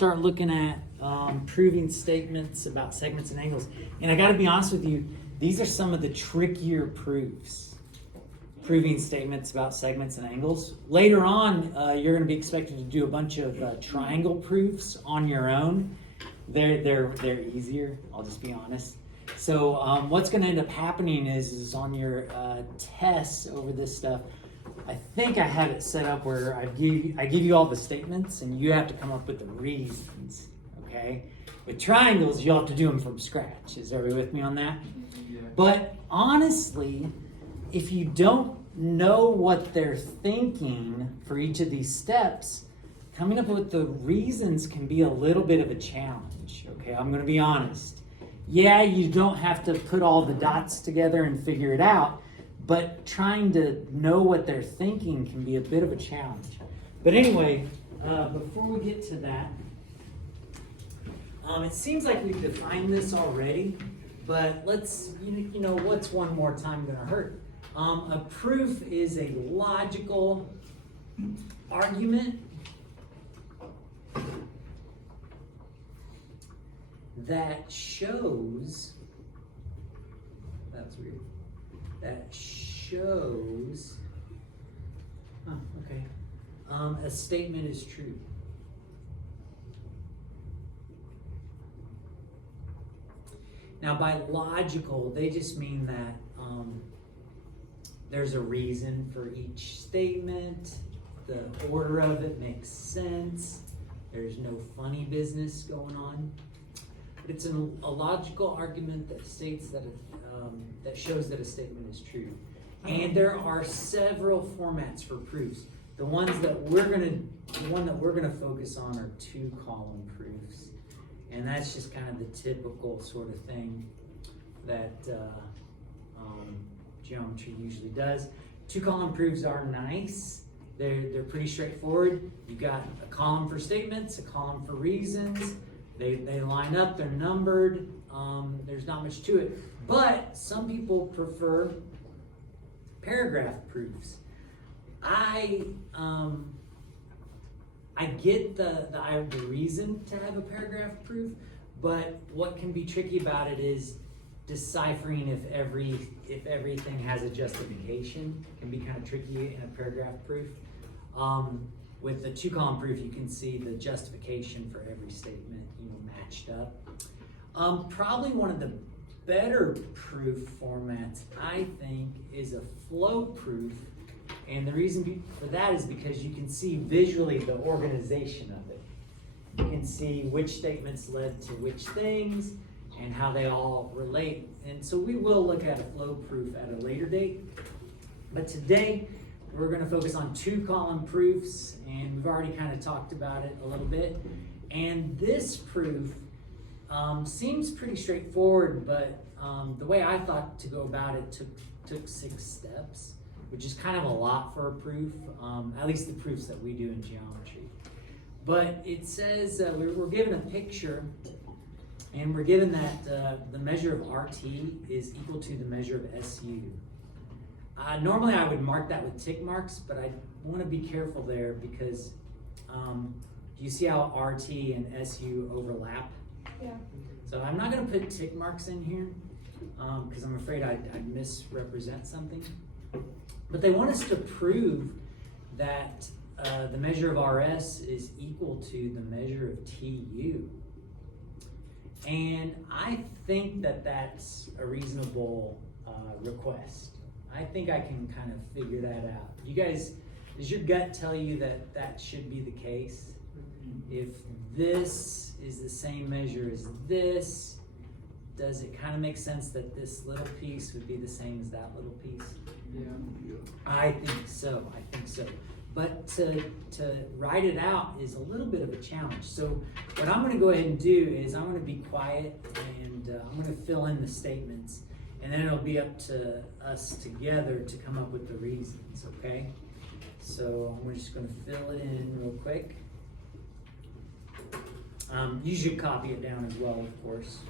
start looking at proving statements about segments and angles. And I got to be honest with you, these are some of the trickier proofs. Proving statements about segments and angles. Later on, you're going to be expected to do a bunch of triangle proofs on your own. They're easier. I'll just be honest. So what's going to end up happening is on your tests over this stuff. I think I have it set up where I give you all the statements and you have to come up with the reasons. Okay. With triangles, you'll have to do them from scratch. Is everybody with me on that? Yeah. But honestly, if you don't know what they're thinking for each of these steps, coming up with the reasons can be a little bit of a challenge. Okay, I'm going to be honest. Yeah, you don't have to put all the dots together and figure it out, but trying to know what they're thinking can be a bit of a challenge. But anyway, before we get to that, it seems like we've defined this already, but let's, what's one more time going to hurt? A proof is a logical argument that shows, that's weird, that shows, a statement is true. Now by logical, they just mean that there's a reason for each statement, the order of it makes sense, there's no funny business going on. But it's a logical argument that states that that shows that a statement is true. And there are several formats for proofs. The one that we're gonna focus on are two-column proofs. And that's just kind of the typical sort of thing that geometry usually does. Two-column proofs are nice. They're pretty straightforward. You've got a column for statements, a column for reasons. They line up, they're numbered. There's not much to it. But some people prefer paragraph proofs. I get the reason to have a paragraph proof, but what can be tricky about it is deciphering if everything has a justification. It can be kind of tricky in a paragraph proof. With the two-column proof, you can see the justification for every statement, matched up. Probably one of the better proof formats, I think, is a flow proof. And the reason for that is because you can see visually the organization of it. You can see which statements led to which things and how they all relate. And so we will look at a flow proof at a later date. But today, we're going to focus on two-column proofs, and we've already kind of talked about it a little bit. And this proof seems pretty straightforward, but the way I thought to go about it took 6 steps, which is kind of a lot for a proof, at least the proofs that we do in geometry. But it says we're given a picture, and we're given that the measure of RT is equal to the measure of SU. Normally I would mark that with tick marks, but I want to be careful there because do you see how RT and SU overlap? Yeah. So I'm not going to put tick marks in here because I'm afraid I'd misrepresent something. But they want us to prove that the measure of RS is equal to the measure of TU. And I think that that's a reasonable request. I think I can kind of figure that out. You guys, does your gut tell you that that should be the case? If this is the same measure as this, does it kind of make sense that this little piece would be the same as that little piece? Yeah. I think so. But to write it out is a little bit of a challenge. So what I'm going to go ahead and do is I'm going to be quiet and I'm going to fill in the statements. And then it'll be up to us together to come up with the reasons, okay? So we're just going to fill it in real quick. You should copy it down as well, of course.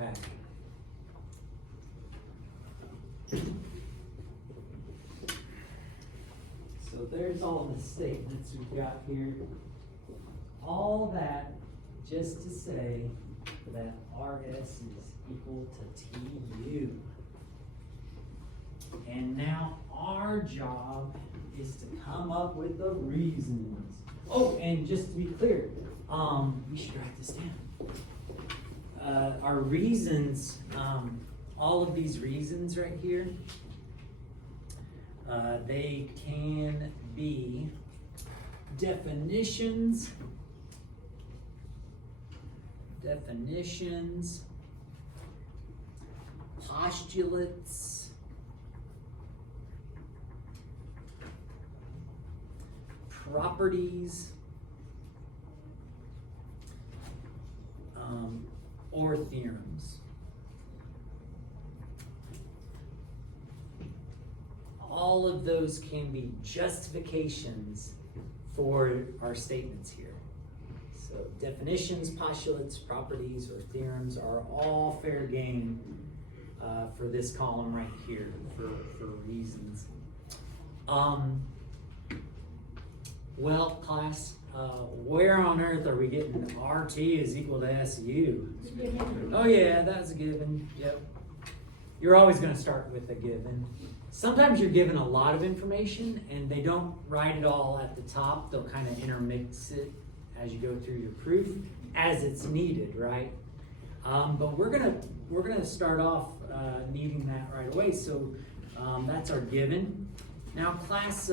Okay. So there's all the statements we've got here. All that just to say that RS is equal to TU. And now our job is to come up with the reasons. Oh, and just to be clear, we should write this down. Our reasons, all of these reasons right here, they can be definitions, postulates, properties, or theorems. All of those can be justifications for our statements here. So definitions, postulates, properties, or theorems are all fair game for this column right here for reasons. Well, class, where on earth are we getting RT is equal to SU? Oh yeah, that's a given. Yep. You're always going to start with a given. Sometimes you're given a lot of information and they don't write it all at the top. They'll kind of intermix it as you go through your proof as it's needed, right? But we're gonna start off needing that right away. So that's our given. Now, class,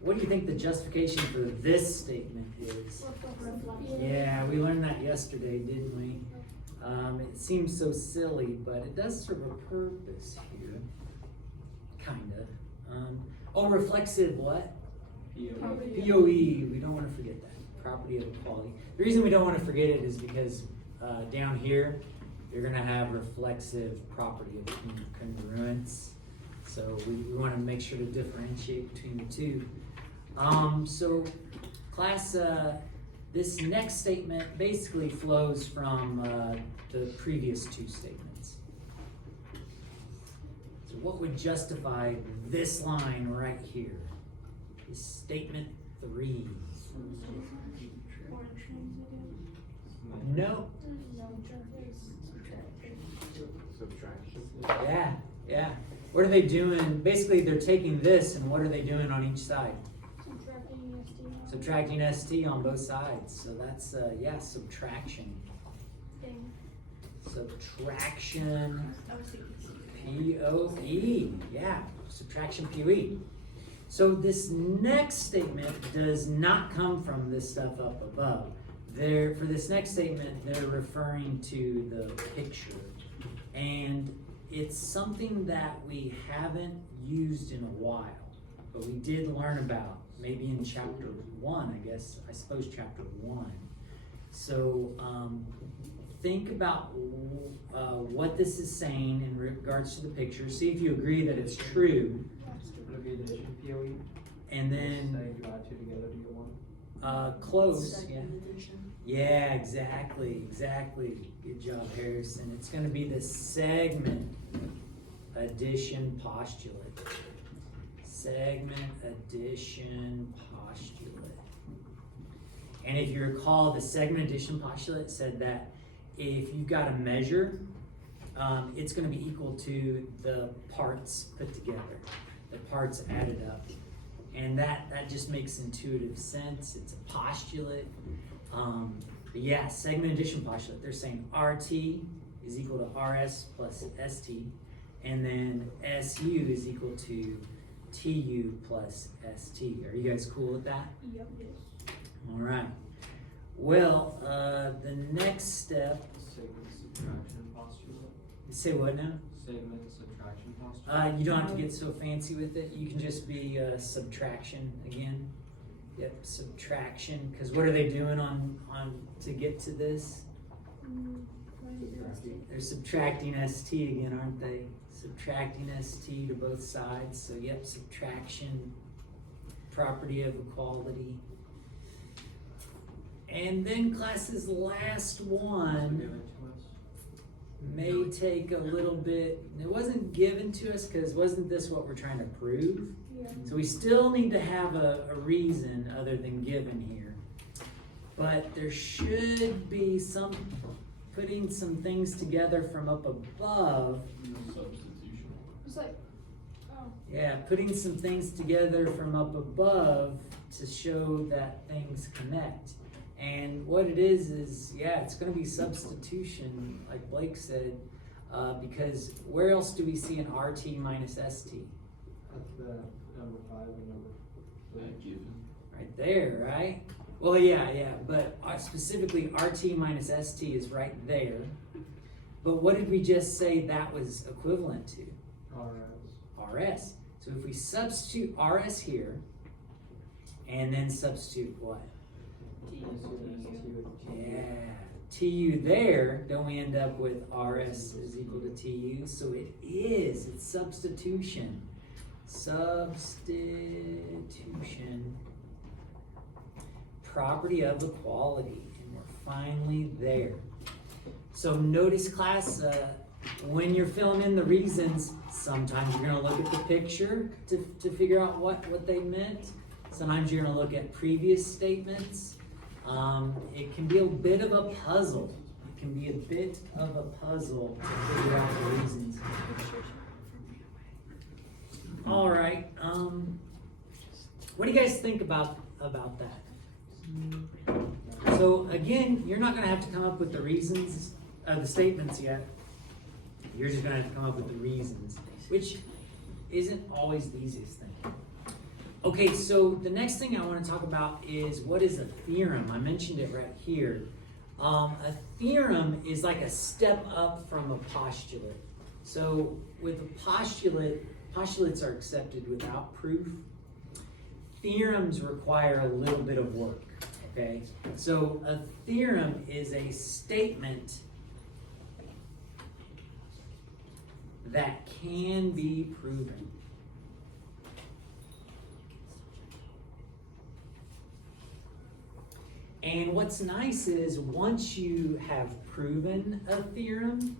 what do you think the justification for this statement is? Yeah, we learned that yesterday, didn't we? It seems so silly, but it does serve a purpose here. Kinda. Reflexive what? POE. We don't want to forget that. Property of equality. The reason we don't want to forget it is because down here, you're going to have reflexive property of congruence. So we want to make sure to differentiate between the two. So class, this next statement basically flows from the previous two statements. So what would justify this line right here? Is statement 3. No. Yeah. What are they doing? Basically, they're taking this, and what are they doing on each side? Subtracting ST on both sides. So that's, subtraction. Subtraction POE. Yeah, subtraction POE. So this next statement does not come from this stuff up above. For this next statement, they're referring to the picture. And it's something that we haven't used in a while, but we did learn about, maybe in chapter 1, I suppose chapter 1. So think about what this is saying in regards to the picture. See if you agree that it's true. And then you add two together to get one. Close, yeah. Yeah, exactly. Good job, Harrison. It's going to be the segment addition postulate. Segment addition postulate. And if you recall, the segment addition postulate said that if you've got a measure, it's going to be equal to the parts put together, the parts added up. And that just makes intuitive sense. It's a postulate. But yeah, segment addition postulate. They're saying RT is equal to RS plus ST, and then SU is equal to TU plus ST. Are you guys cool with that? Yep. All right. Well, the next step. Segment subtraction postulate. Say what now? Segment subtraction postulate. You don't have to get so fancy with it. You can just be subtraction again. Yep, subtraction. Because what are they doing on to get to this? They're subtracting ST again, aren't they? Subtracting ST to both sides. So yep, subtraction, property of equality. And then class's last one. may take a little bit, it wasn't given to us because wasn't this what we're trying to prove? Yeah. So we still need to have a reason other than given here. But there should be some, putting some things together from up above. Substitution. It's like, oh, Yeah, putting some things together from up above to show that things connect. And what it is, yeah, it's gonna be substitution, like Blake said, because where else do we see an RT minus ST? At the number 5 and number 3. Given. Right there, right? Well, yeah, but specifically RT minus ST is right there. But what did we just say that was equivalent to? RS. RS. So if we substitute RS here, and then substitute what? Yeah, TU there, don't we end up with RS is equal to TU? So it's substitution. Substitution. Property of equality, and we're finally there. So notice class, when you're filling in the reasons, sometimes you're gonna look at the picture to figure out what they meant. Sometimes you're gonna look at previous statements. It can be a bit of a puzzle. It can be a bit of a puzzle to figure out the reasons. All right. What do you guys think about that? So again, you're not gonna have to come up with the reasons, the statements yet. You're just gonna have to come up with the reasons, which isn't always the easiest thing. Okay, so the next thing I want to talk about is what is a theorem? I mentioned it right here. A theorem is like a step up from a postulate. So with a postulate, postulates are accepted without proof. Theorems require a little bit of work, okay? So a theorem is a statement that can be proven. And what's nice is once you have proven a theorem,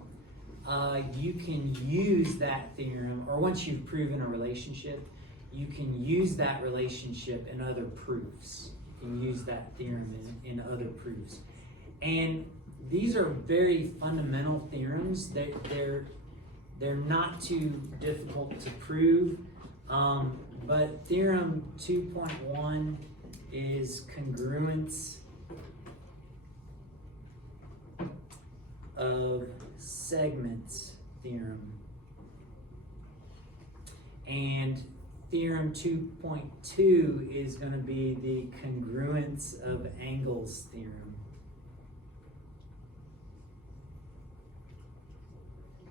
you can use that theorem, or once you've proven a relationship, you can use that relationship in other proofs. You can use that theorem in other proofs. And these are very fundamental theorems. They're not too difficult to prove. But theorem 2.1 is congruence of segments theorem. And theorem 2.2 is going to be the congruence of angles theorem.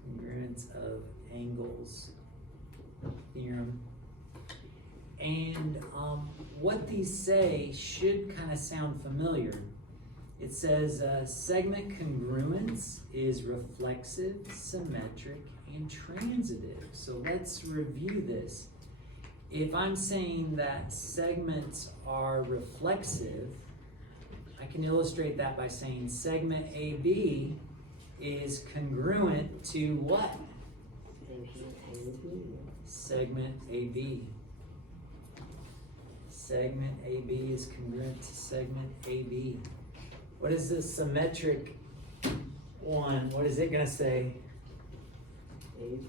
Congruence of angles theorem. And what these say should kind of sound familiar. It says segment congruence is reflexive, symmetric, and transitive. So let's review this. If I'm saying that segments are reflexive, I can illustrate that by saying segment AB is congruent to what? Segment AB. Segment AB is congruent to segment AB. What is the symmetric one? What is it going to say? AB is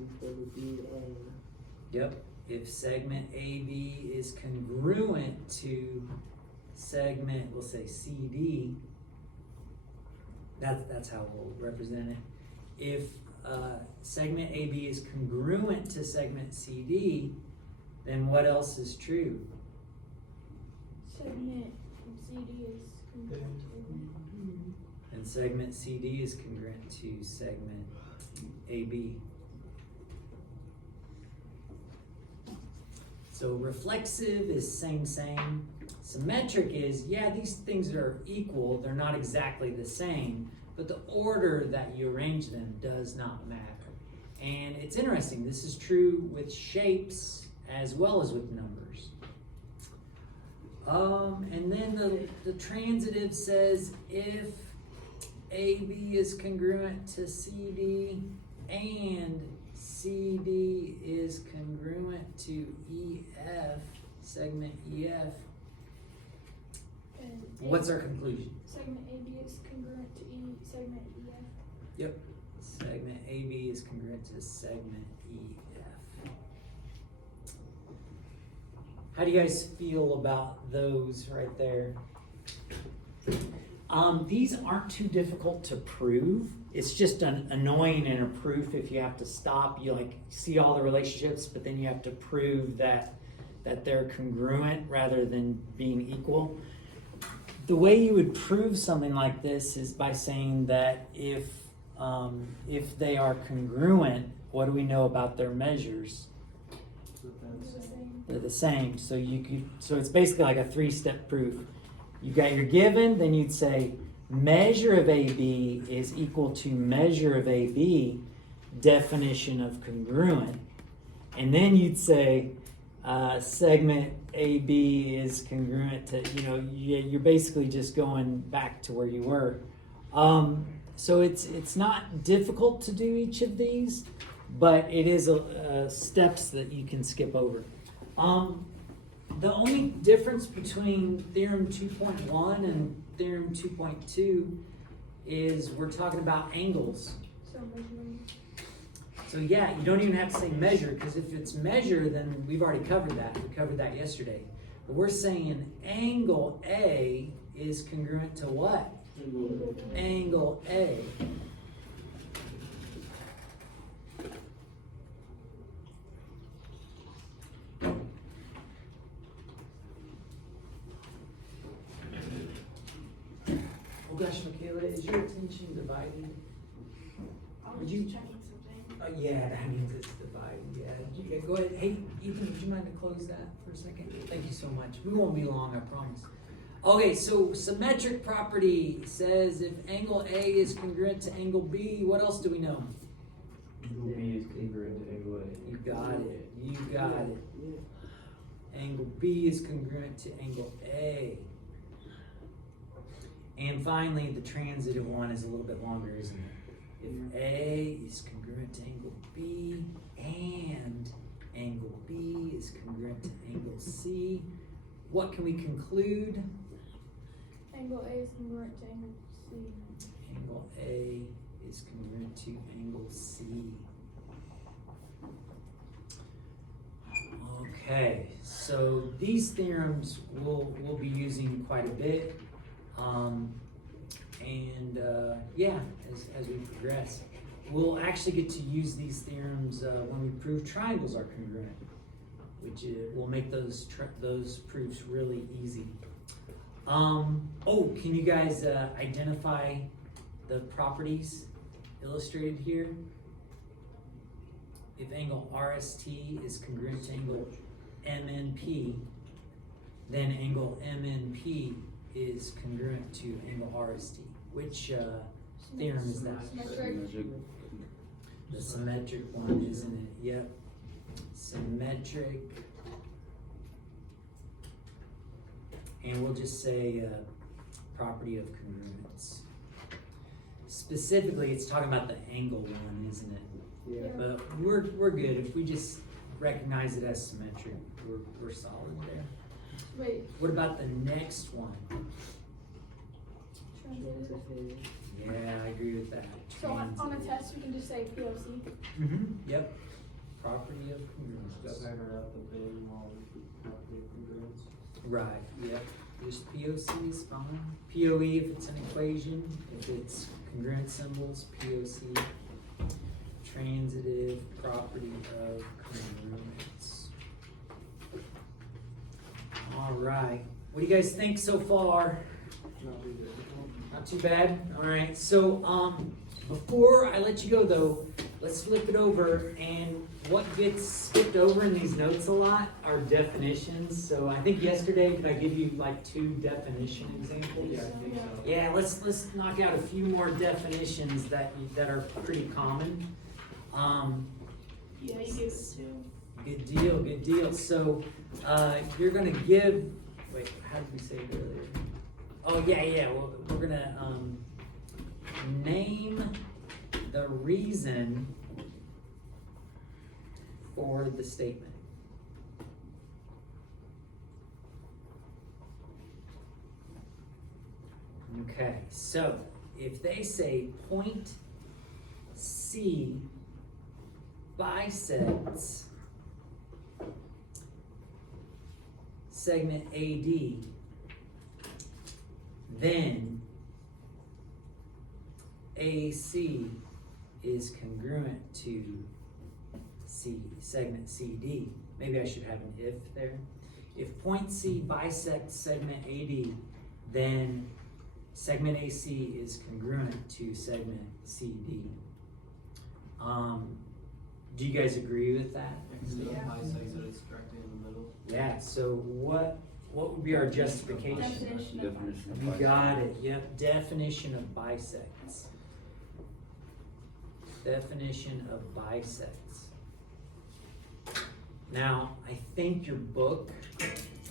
equal to BA. Yep. If segment AB is congruent to segment, we'll say CD, that's how we'll represent it. If segment AB is congruent to segment CD, then what else is true? segment CD is congruent to. And segment CD is congruent to segment AB. So reflexive is same. Symmetric is, yeah, these things are equal, they're not exactly the same, but the order that you arrange them does not matter. And it's interesting, this is true with shapes as well as with numbers. And then the transitive says if AB is congruent to CD and CD is congruent to EF, segment EF, And what's our conclusion? segment AB is congruent to segment EF. Yep. Segment AB is congruent to segment EF. How do you guys feel about those right there? These aren't too difficult to prove. It's just annoying in a proof if you have to stop. You like see all the relationships, but then you have to prove that they're congruent rather than being equal. The way you would prove something like this is by saying that if they are congruent, what do we know about their measures? They're the same. They're the same. So it's basically like a 3-step proof. You got your given, then you'd say measure of AB is equal to measure of AB, definition of congruent. And then you'd say segment AB is congruent to, you're basically just going back to where you were. So it's not difficult to do each of these, but it is steps that you can skip over. The only difference between Theorem 2.1 and Theorem 2.2 is we're talking about angles. So measuring. So yeah, you don't even have to say measure, because if it's measure, then we've already covered that. We covered that yesterday. But we're saying angle A is congruent to what? Angle A. Oh gosh, Michaela, is your attention divided? I Would was you- just checking something. Yeah, that means it's divided, yeah. Go ahead. Hey, Ethan, would you mind to close that for a second? Thank you so much. We won't be long, I promise. Okay, so symmetric property says if angle A is congruent to angle B, what else do we know? Angle B is congruent to angle A. You got it. You got it. Angle B is congruent to angle A. And finally, the transitive one is a little bit longer, isn't it? If A is congruent to angle B and angle B is congruent to angle C, what can we conclude? Angle A is congruent to angle C. Angle A is congruent to angle C. Okay, so these theorems we'll be using quite a bit. Yeah, as we progress, we'll actually get to use these theorems when we prove triangles are congruent, which will make those proofs really easy. Can you guys identify the properties illustrated here? If angle RST is congruent to angle MNP, then angle MNP is congruent to angle RST. Which theorem is that? Symmetric. The symmetric one, isn't it? Yep. Symmetric. And we'll just say property of congruence. Specifically, it's talking about the angle one, isn't it? Yeah. But we're good. If we just recognize it as symmetric, we're solid there. Wait, What about the next one? transitive. Yeah, I agree with that. So on a Transitive. test, we can just say POC. Yep. Property of congruence. Better out the bin while we property of congruence. Right, yep. Just POC is fine. POE if it's an equation. If it's congruent symbols, POC. Transitive property of congruence. All right. What do you guys think so far? Not too difficult. Not too bad. All right. So before I let you go though, let's flip it over. And what gets skipped over in these notes a lot are definitions. So I think yesterday, did I give you like 2 definition examples? Yeah, I think so. Yeah, let's knock out a few more definitions that are pretty common. Yeah, you give it two. Good deal, good deal. So you're gonna give. Wait, how did we say it earlier? Oh yeah. We're gonna name the reason for the statement. Okay, so if they say point C bisects segment AD, then AC is congruent to segment CD. Maybe I should have an if there. If point C bisects segment AD, then segment AC is congruent to segment CD. Do you guys agree with that? Instead of Yeah. bisects that it's directly in the middle. Yeah, so what would be our justification? Definition of Definition of You got it, yep, definition of bisects. Definition of bisects. Now, I think your book,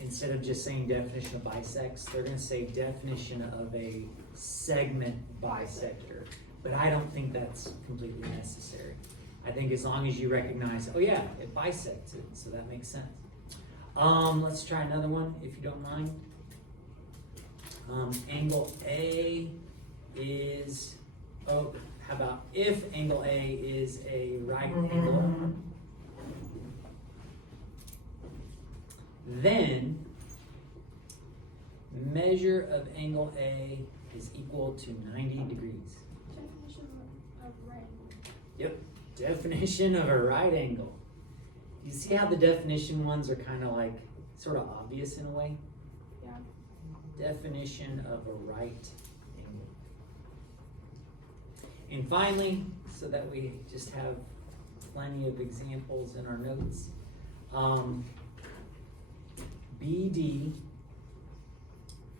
instead of just saying definition of bisects, they're gonna say definition of a segment bisector. But I don't think that's completely necessary. I think as long as you recognize, oh yeah, it bisects it, so that makes sense. Let's try another one, if you don't mind. Angle A is, how about if angle A is a right angle, then measure of angle A is equal to 90 degrees. definition of right. Yep, definition of a right angle. You see how the definition ones are kind of like, sort of obvious in a way? Yeah. Definition of a right angle. And finally, so that we just have plenty of examples in our notes, BD,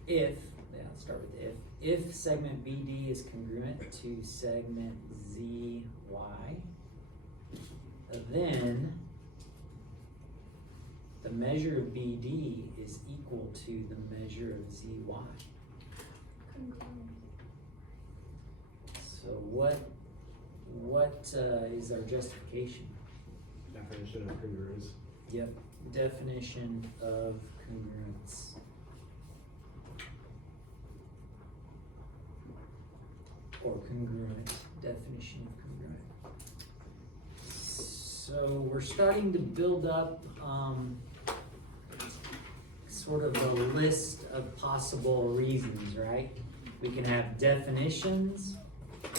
let's start with if segment BD is congruent to segment ZY, then the measure of BD is equal to the measure of ZY. Congruent. So what is our justification? Definition of congruence. Yep, definition of congruence. Or congruent, definition of congruent. So we're starting to build up sort of a list of possible reasons, right? We can have definitions,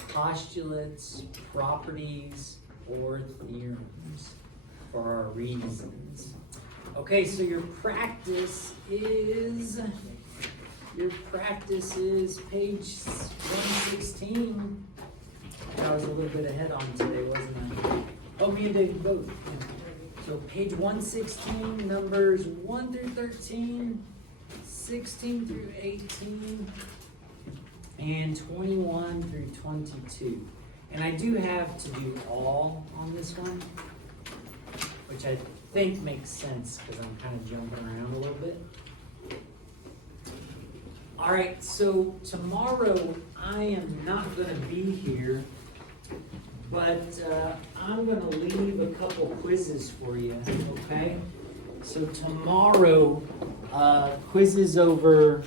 postulates, properties, or theorems for our reasons. Okay, so your practice is page 116. I was a little bit ahead on today, wasn't I? Oh, me and David both. So page 116, numbers 1 through 13, 16 through 18, and 21 through 22. And I do have to do all on this one, which I think makes sense because I'm kind of jumping around a little bit. All right, so tomorrow I am not going to be here, but I'm going to leave a couple quizzes for you, okay? So tomorrow, quizzes over